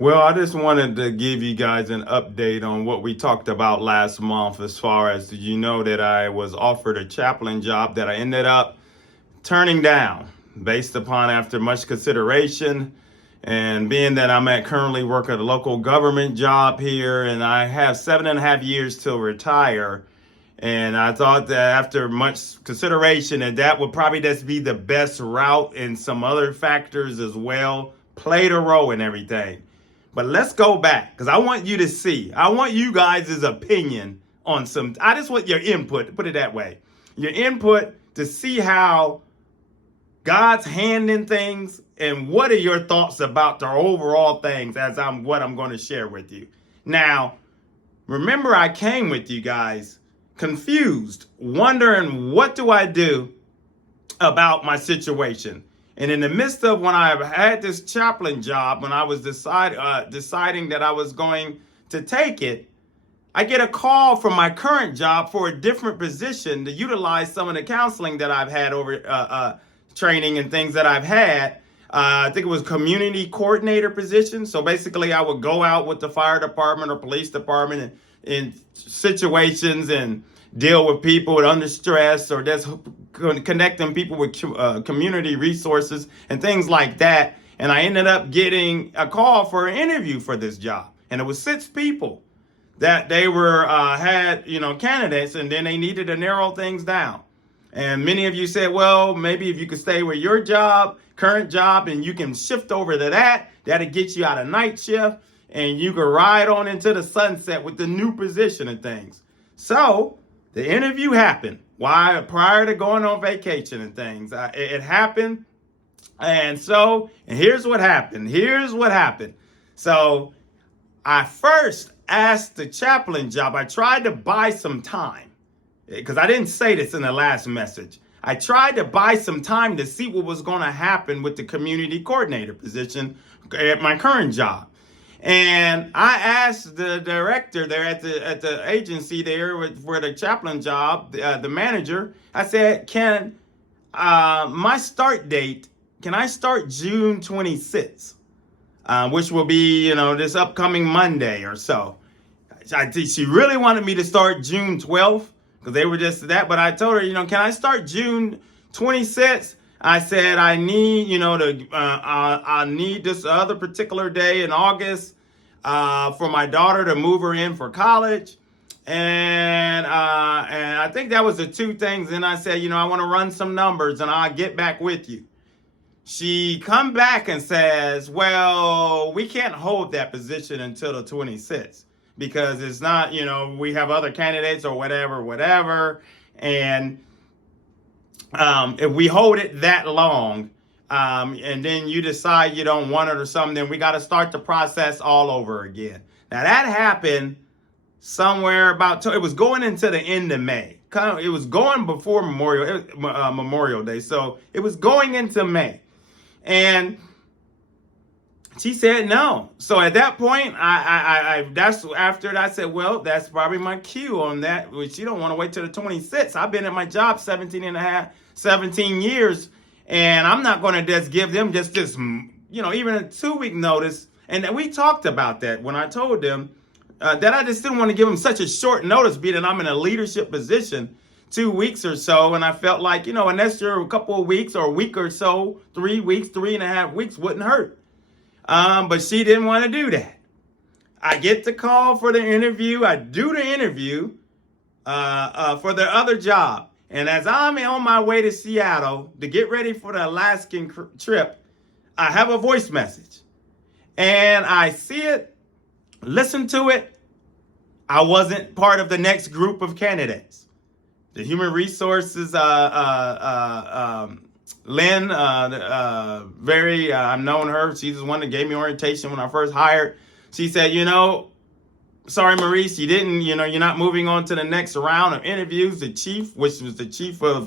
Well, I just wanted to give you guys an update on what we talked about last month as far as that I was offered a chaplain job that I ended up turning down based upon after much consideration and being that I'm at currently work at a local government job here and I have 7.5 years till retire. And I thought that after much consideration that would probably just be the best route and some other factors as well played a role in everything. But let's go back because I want you to see. I want you guys' opinion on I just want your input, put it that way. Your input to see how God's hand in things and what are your thoughts about the overall things as what I'm going to share with you. Now, remember I came with you guys confused, wondering what do I do about my situation. And in the midst of when I had this chaplain job, when I was deciding that I was going to take it, I get a call from my current job for a different position to utilize some of the counseling that I've had over training and things that I've had. I think it was community coordinator position. So basically I would go out with the fire department or police department in situations and deal with people under stress or just connecting people with community resources and things like that. And I ended up getting a call for an interview for this job. And it was 6 people that they were had, candidates, and then they needed to narrow things down. And many of you said, well, maybe if you could stay with your current job, and you can shift over to that'll get you out of night shift and you can ride on into the sunset with the new position and things. So the interview happened prior to going on vacation and things. It happened. And here's what happened. So I first asked the chaplain job. I tried to buy some time because I didn't say this in the last message. I tried to buy some time to see what was going to happen with the community coordinator position at my current job. And I asked the director there at the agency there for the chaplain job, the manager, I said, can I start June 26th, which will be, this upcoming Monday or so. She really wanted me to start June 12th because they were just that. But I told her, can I start June 26th? I said, I need, I need this other particular day in August for my daughter to move her in for college. And I think that was the 2 things. And I said, I want to run some numbers and I'll get back with you. She come back and says, well, we can't hold that position until the 26th because it's not, we have other candidates or whatever. And if we hold it that long, and then you decide you don't want it or something, then we got to start the process all over again. Now that happened somewhere it was going into the end of May. It was going before Memorial Day. So it was going into May. And she said no. So at that point, that's after I said, well, that's probably my cue on that, which you don't want to wait till the 26th. I've been at my job 17 years, and I'm not going to just give them just this, even a 2-week notice. And we talked about that when I told them that I just didn't want to give them such a short notice, being that I'm in a leadership position, 2 weeks or so. And I felt like, unless you're a couple of weeks or a week or so, 3 weeks, 3.5 weeks wouldn't hurt. But she didn't want to do that. I get the call for the interview. I do the interview for the other job. And as I'm on my way to Seattle to get ready for the Alaskan trip, I have a voice message. And I see it, listen to it. I wasn't part of the next group of candidates. The human resources, Lynn, I've known her. She's the one that gave me orientation when I first hired. She said, sorry, Maurice, you're not moving on to the next round of interviews. The chief, which was the chief of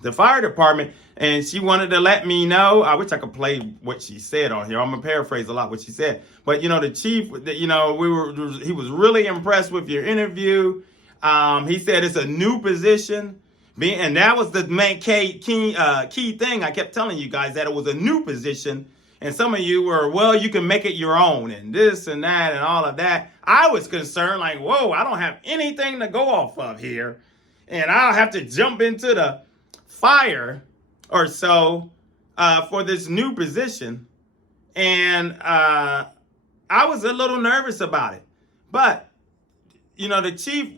the fire department, and she wanted to let me know. I wish I could play what she said on here. I'm gonna paraphrase a lot what she said, but the chief, he was really impressed with your interview. He said it's a new position. And that was the main key thing I kept telling you guys, that it was a new position And some of you were, well, you can make it your own and this and that and all of that. I was concerned like, whoa, I don't have anything to go off of here. And I'll have to jump into the fire or so for this new position. And I was a little nervous about it. But, the chief,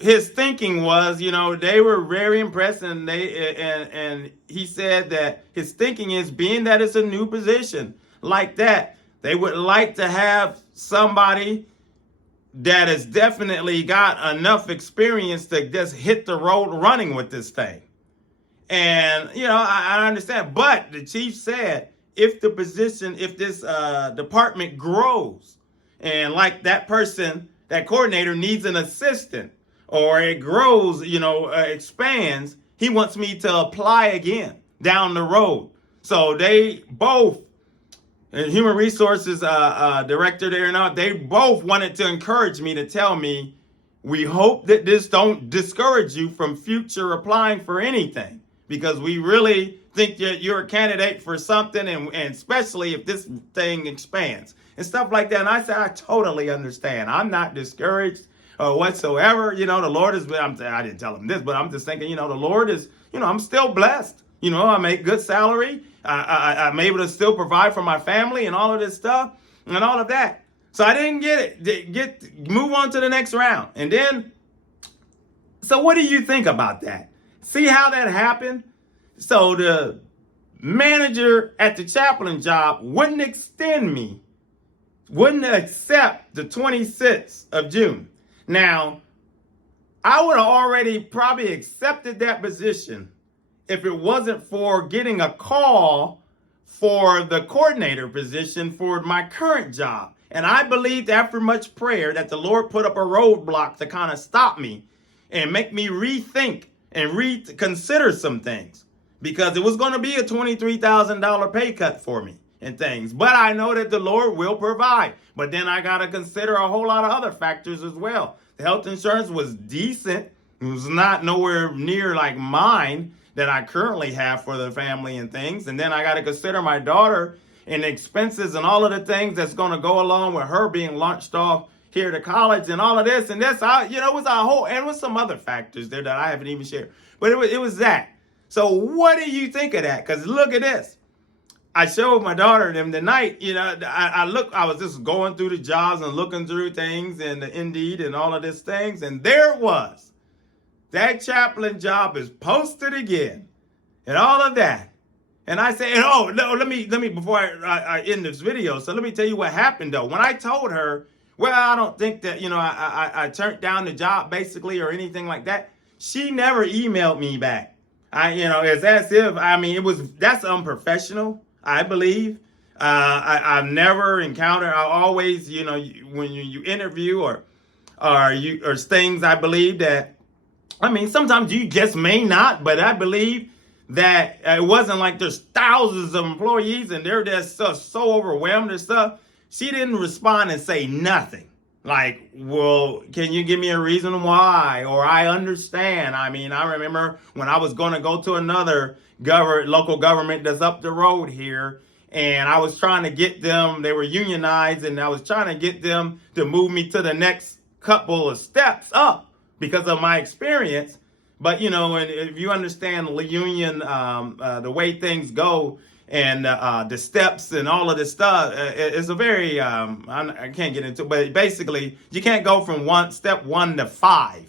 his thinking was, they were very impressed, and and he said that his thinking is, being that it's a new position like that, they would like to have somebody that has definitely got enough experience to just hit the road running with this thing. And, I understand. But the chief said, if this department grows, and like that person, that coordinator needs an assistant, or it grows, expands, he wants me to apply again down the road. So they both, human resources director there and all, they both wanted to encourage me to tell me, we hope that this don't discourage you from future applying for anything, because we really think that you're a candidate for something, and especially if this thing expands and stuff like that. And I said, I totally understand. I'm not discouraged whatsoever. The Lord is, I didn't tell him this, but I'm just thinking, the Lord is, I'm still blessed. I make good salary. I'm able to still provide for my family and all of this stuff and all of that. So I didn't move on to the next round. And then, so what do you think about that? See how that happened? So the manager at the chaplain job wouldn't accept the 26th of June. Now, I would have already probably accepted that position if it wasn't for getting a call for the coordinator position for my current job. And I believed, after much prayer, that the Lord put up a roadblock to kind of stop me and make me rethink and reconsider some things, because it was going to be a $23,000 pay cut for me and things. But I know that the Lord will provide. But then I got to consider a whole lot of other factors as well. The health insurance was decent. It was not nowhere near like mine that I currently have for the family and things. And then I got to consider my daughter and the expenses and all of the things that's going to go along with her being launched off here to college and all of this. And that's, it was a whole, and with some other factors there that I haven't even shared. But it was that. So what do you think of that? Because look at this. I showed my daughter them tonight. I was just going through the jobs and looking through things and the Indeed and all of these things. And there it was. That chaplain job is posted again and all of that. And I said, oh, no, let me, before I end this video. So let me tell you what happened though. When I told her, well, I don't think that, I turned down the job basically or anything like that, she never emailed me back. It's as if, that's unprofessional, I believe. I've never encountered, I always, when you interview or things, I believe that, sometimes you just may not, but I believe that it wasn't like there's thousands of employees and they're just so overwhelmed and stuff. She didn't respond and say nothing. Like, well, can you give me a reason why? Or I understand. I remember when I was going to go to another local government that's up the road here, and I was trying to get them, they were unionized, and I was trying to get them to move me to the next couple of steps up because of my experience. But, and if you understand the union, the way things go, and the steps and all of this stuff, it's a very, I can't get into it, but basically you can't go from step 1 to 5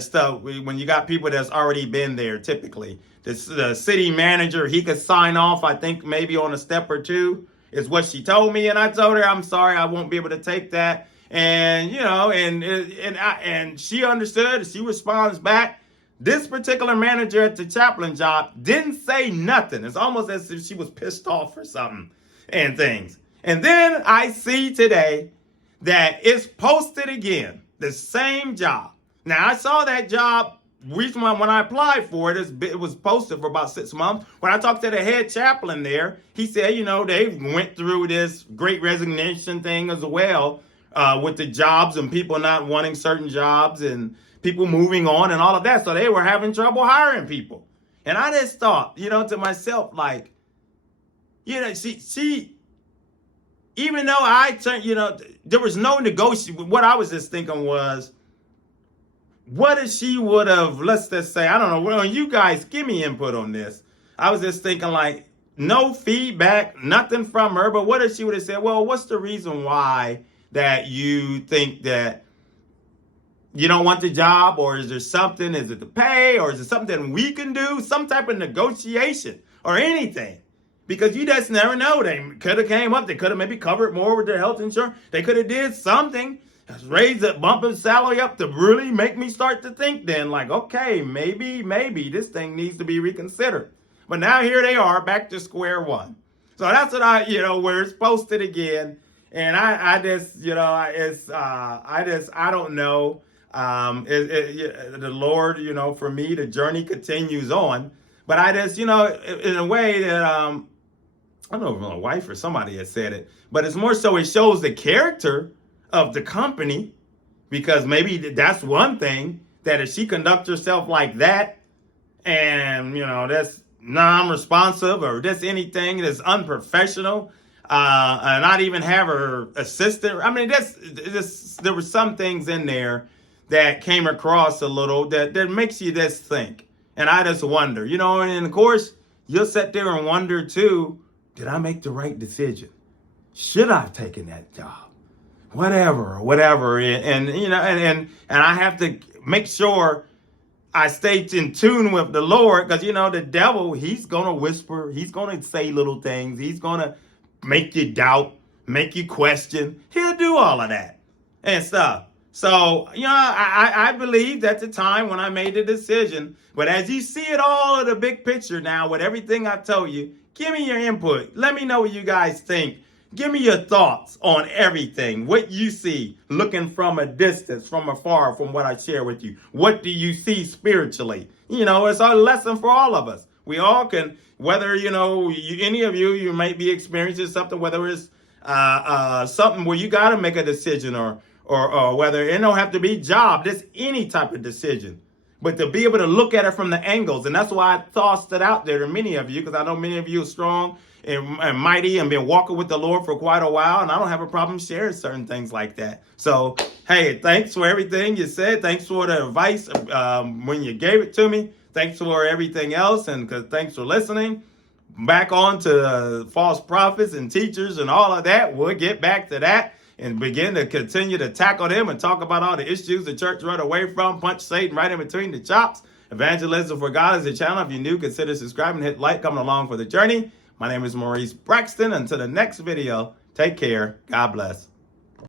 stuff when you got people that's already been there. Typically the city manager, he could sign off, I think maybe on a step or 2 is what she told me. And I told her, I'm sorry, I won't be able to take that. And, and she understood. She responds back. This particular manager at the chaplain job didn't say nothing. It's almost as if she was pissed off or something and things. And then I see today that it's posted again, the same job. Now, I saw that job recently when I applied for it. It was posted for about 6 months. When I talked to the head chaplain there, he said, they went through this great resignation thing as well with the jobs and people not wanting certain jobs and people moving on and all of that. So they were having trouble hiring people. And I just thought, to myself, like, She even though there was no negotiation. What I was just thinking was, what if she would have, let's just say, I don't know, well, you guys give me input on this. I was just thinking, like, no feedback, nothing from her, but what if she would have said, well, what's the reason why that you think that you don't want the job? Or is there something, is it the pay, or is it something we can do? Some type of negotiation or anything. Because you just never know. They could have came up, they could have maybe covered more with their health insurance. They could have did something, raise that bump of salary up to really make me start to think then, like, okay, maybe this thing needs to be reconsidered. But now here they are back to square one. So that's what where it's posted again. And I just, I don't know. The Lord, for me, the journey continues on. But I just, in a way that, I don't know if my wife or somebody had said it, but it's more so it shows the character of the company, because maybe that's one thing, that if she conducts herself like that and, that's non-responsive or just anything that's unprofessional, and not even have her assistant. I mean, there were some things in there that came across a little that makes you just think. And I just wonder, and of course, you'll sit there and wonder too, did I make the right decision? Should I have taken that job? Whatever. And I have to make sure I stay in tune with the Lord, because, the devil, he's going to whisper. He's going to say little things. He's going to make you doubt, make you question. He'll do all of that and stuff. So, I believed at the time when I made the decision. But as you see it all in the big picture now with everything I told you, give me your input. Let me know what you guys think. Give me your thoughts on everything. What you see looking from a distance, from afar, from what I share with you. What do you see spiritually? It's a lesson for all of us. We all can, whether, any of you might be experiencing something, whether it's something where you got to make a decision, or whether it don't have to be job, just any type of decision. But to be able to look at it from the angles. And that's why I tossed it out there to many of you, because I know many of you are strong and mighty and been walking with the Lord for quite a while. And I don't have a problem sharing certain things like that. So, hey, thanks for everything you said. Thanks for the advice when you gave it to me. Thanks for everything else. And thanks for listening. Back on to false prophets and teachers and all of that. We'll get back to that and begin to continue to tackle them and talk about all the issues the church run away from, punch Satan right in between the chops. Evangelism for God is the channel. If you're new, consider subscribing, hit like, coming along for the journey. My name is Maurice Braxton. Until the next video, take care. God bless.